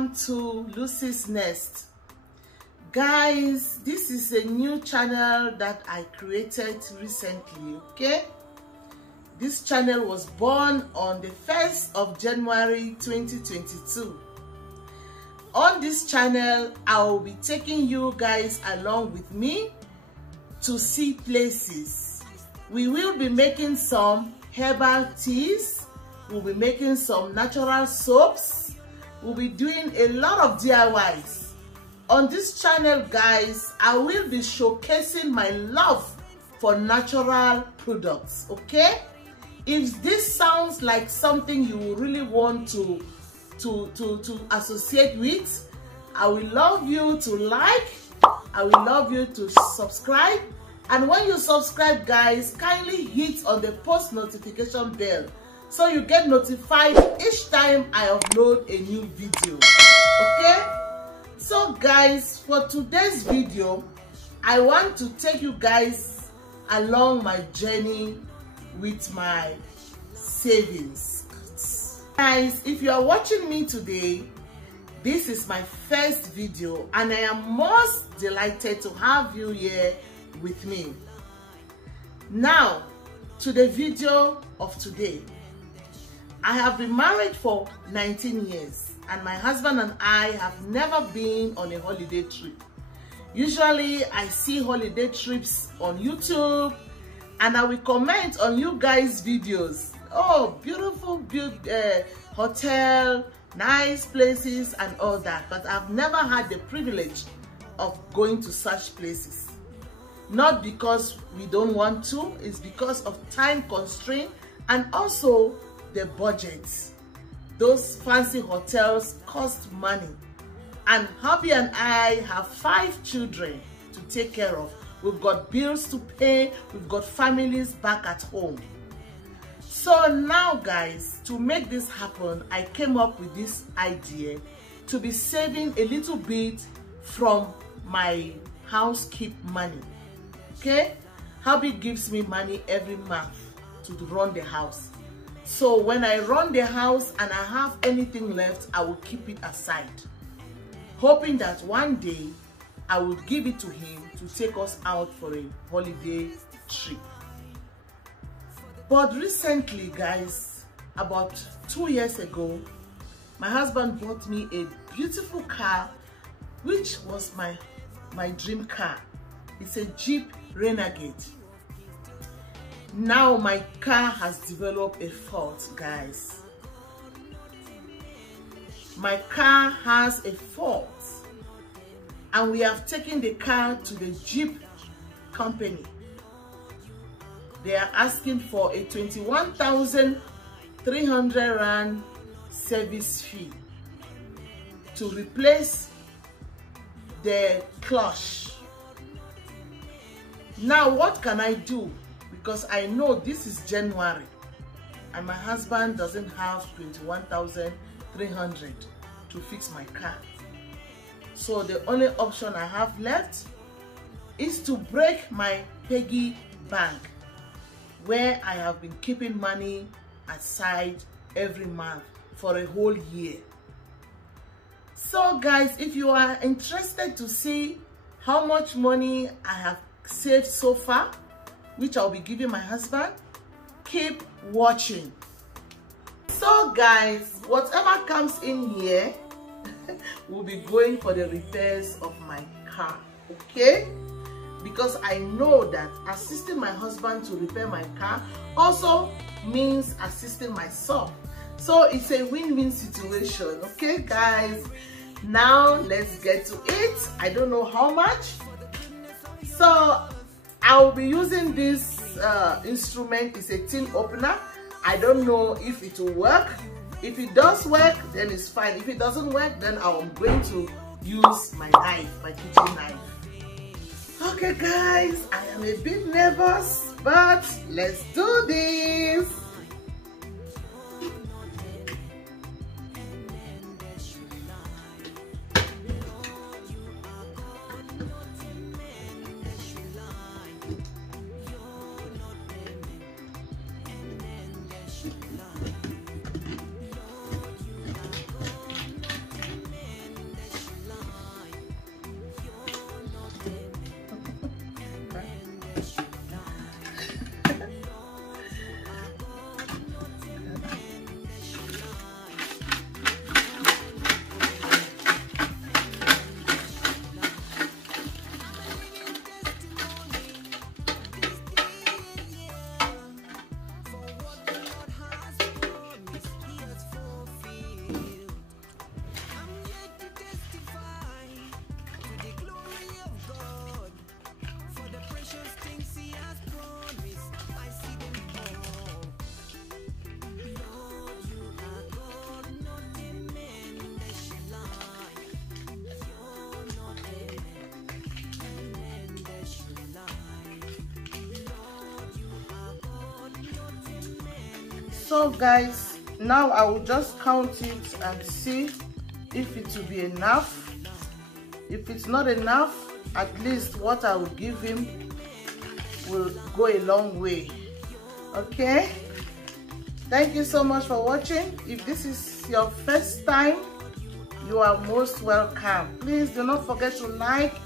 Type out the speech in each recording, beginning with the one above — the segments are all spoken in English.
welcome to Lucy's Nest. Guys, this is a new channel that I created recently, okay? This channel was born on the 1st of January 2022. On this channel, I will be taking you guys along with me to see places. We will be making some herbal teas, we'll be making some natural soaps, we'll be doing a lot of DIYs. On this channel, guys, I will be showcasing my love for natural products, okay? If this sounds like something you really want to associate with, I will love you to like, I will love you to subscribe, and when you subscribe, guys, kindly hit on the post notification bell so you get notified each time I upload a new video, okay? So guys, for today's video, I want to take you guys along my journey with my savings. Guys, if you are watching me today, this is my first video and I am most delighted to have you here with me. Now, to the video of today. I have been married for 19 years and my husband and I have never been on a holiday trip. Usually, I see holiday trips on YouTube and I will comment on you guys' videos. Oh, beautiful hotel, nice places and all that, but I've never had the privilege of going to such places. Not because we don't want to, it's because of time constraint and also the budget. Those fancy hotels cost money. And Hubby and I have 5 children to take care of. We've got bills to pay, we've got families back at home. So now guys, to make this happen, I came up with this idea to be saving a little bit from my housekeep money. Okay? Hubby gives me money every month to run the house. So when I run the house and I have anything left, I will keep it aside, hoping that one day I will give it to him to take us out for a holiday trip. But recently, guys, about 2 years ago, my husband bought me a beautiful car, which was my dream car. It's a Jeep Renegade. Now my car has developed a fault, guys. My car has a fault and we have taken the car to the Jeep company. They are asking for a 21,300 Rand service fee to replace the clutch. Now what can I do? Because I know this is January and my husband doesn't have 21,300 to fix my car. So the only option I have left is to break my Piggy bank, where I have been keeping money aside every month for a whole year. So guys, if you are interested to see how much money I have saved so far, which I'll be giving my husband, keep watching. So guys, whatever comes in here will be going for the repairs of my car, okay? Because I know that assisting my husband to repair my car also means assisting myself. So it's a win-win situation, okay guys? Now let's get to it. I don't know how much. So I'll be using this instrument. It's a tin opener. I don't know if it will work. If it does work, then it's fine. If it doesn't work, then I'm going to use my knife, my kitchen knife. Okay guys, I am a bit nervous, but let's do this. So guys, now I will just count it and see if it will be enough. If it's not enough, at least what I will give him will go a long way. Okay, thank you so much for watching. If this is your first time, you are most welcome. Please do not forget to like,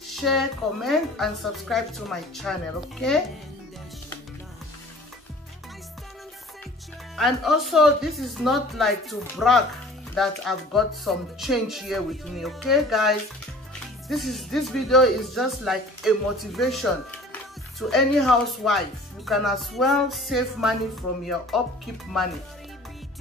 share, comment, and subscribe to my channel. Okay, and also this is not like to brag that I've got some change here with me. Okay guys, this video is just like a motivation to any housewife. You can as well save money from your upkeep money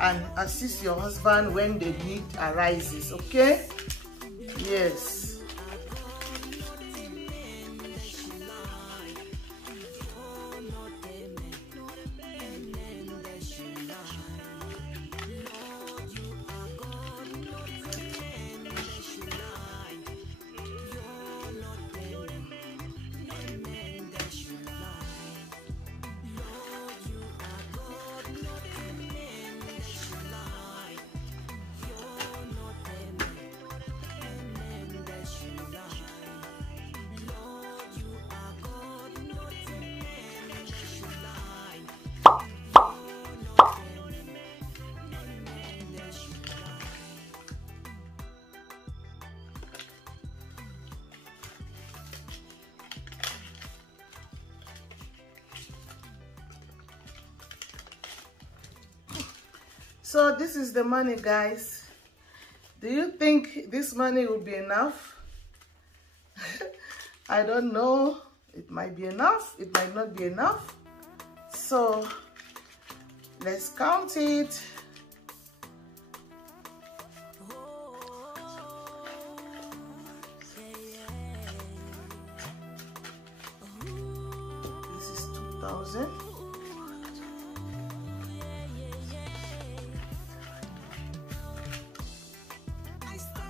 and assist your husband when the need arises. Okay, yes. So this is the money, guys. Do you think this money will be enough? I don't know. It might be enough. It might not be enough. So let's count it. This is 2,000.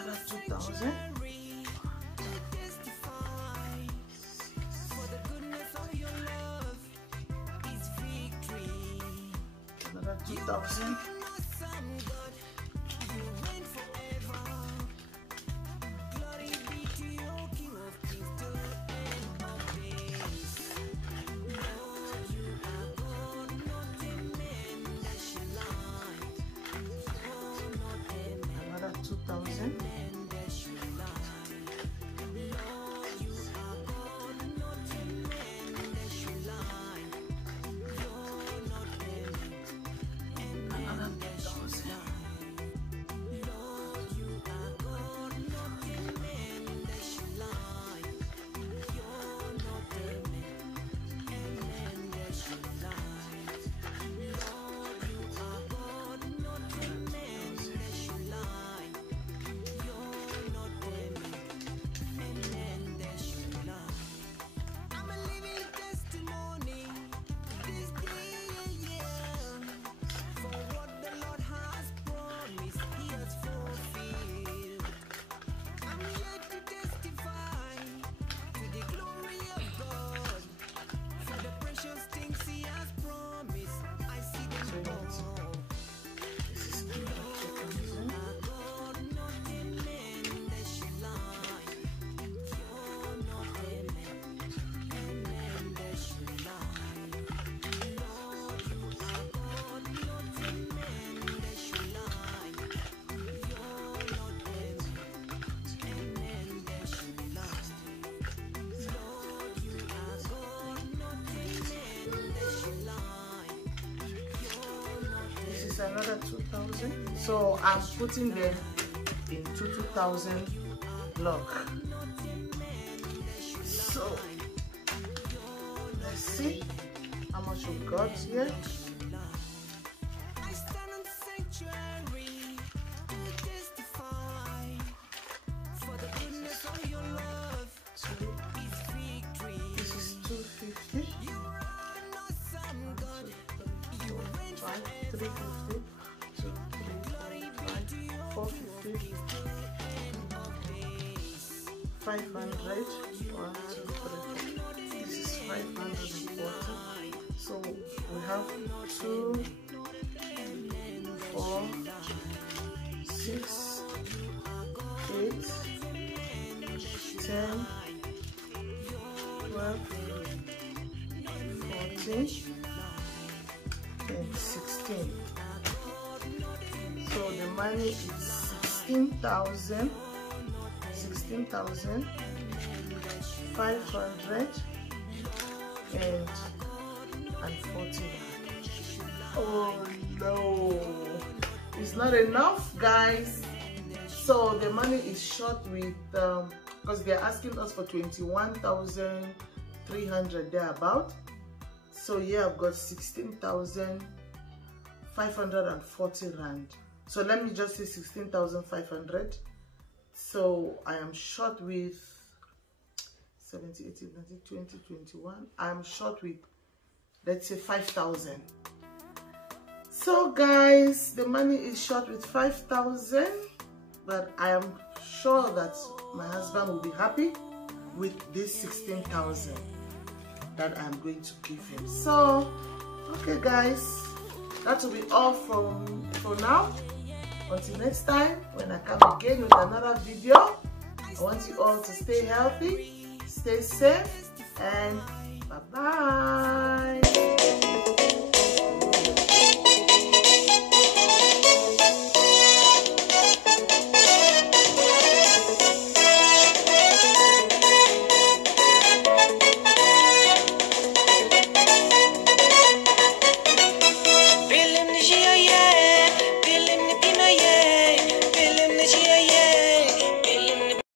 Another 2,000. Another 2,000. Another 2,000. Another 2,000. So I'm putting them into 2,000 block. So let's see how much we got here. This is 250. 350, 2, 3, 5, 450, 500, 1, 2, 3. This is 540. So we have 2, 4, 6, 8, 10, 12, 14, and 16. So the money is 16,540 Oh no, it's not enough, guys. So the money is short with because they're asking us for 21,300 thereabout. So yeah, I've got 16,540 rand. So let me just say 16,500. So I am short with 70, 80, 90, 20, 21. I am short with, let's say, 5,000. So guys, the money is short with 5,000, but I am sure that my husband will be happy with this 16,000 that I'm going to give him. So, okay guys, that will be all for now. Until next time, when I come again with another video, I want you all to stay healthy, stay safe, and bye-bye.